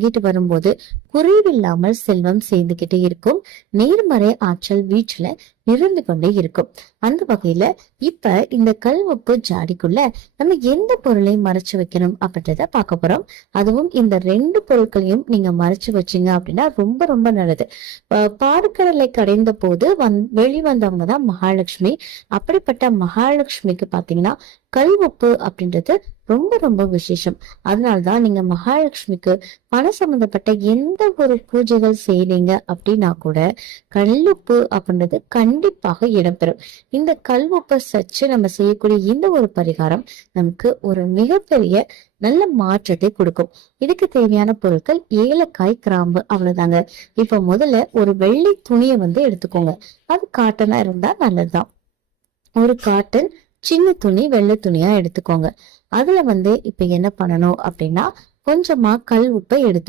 வாங்கிட்டு வரும்போது குறைவில்லாமல் செல்வம் சேர்ந்துகிட்டே இருக்கும். நேர்மறை ஆற்றல் வீட்டுல இருந்து கொண்டே இருக்கும். அந்த வகையில இப்ப இந்த கல் ஜாடிக்குள்ள நம்ம எந்த பொருளை மறைச்சு வைக்கணும் அப்படின்றத பார்க்க போறோம். அதுவும் இந்த ரெண்டு பொருட்களையும் நீங்க மறைச்சு வச்சீங்க அப்படின்னா ரொம்ப ரொம்ப நல்லது. பாடுக்கடலை கடைந்த போது வந் வெளிவந்தவங்க தான் மகாலட்சுமி. அப்படிப்பட்ட மகாலட்சுமிக்கு பாத்தீங்கன்னா கல் அப்படின்றது ரொம்ப ரொம்ப விசேஷம். அதனாலதான் நீங்க மகாலட்சுமிக்கு பணம் சம்பந்தப்பட்ட எந்த ஒரு பூஜைகள் செய்யறீங்க அப்படின்னா கூட கல்லுப்பு அப்படின்றது கண் கண்டிப்பாக இடம்பெறும். இந்த கல்வுப்பை சச்சு நம்ம செய்யக்கூடிய இந்த ஒரு பரிகாரம் நமக்கு ஒரு மிகப்பெரிய நல்ல மாற்றத்தை கொடுக்கும். இதுக்கு தேவையான பொருட்கள் ஏலக்காய் கிராம்பு அவ்வளவுதாங்க. இப்ப முதல்ல ஒரு வெள்ளை துணியை வந்து எடுத்துக்கோங்க. அது காட்டனா இருந்தா நல்லதுதான். ஒரு காட்டன் சின்ன துணி வெள்ளை துணியா எடுத்துக்கோங்க. அதுல வந்து இப்ப என்ன பண்ணணும் அப்படின்னா கொஞ்சமா கல் உப்பை எடுத்து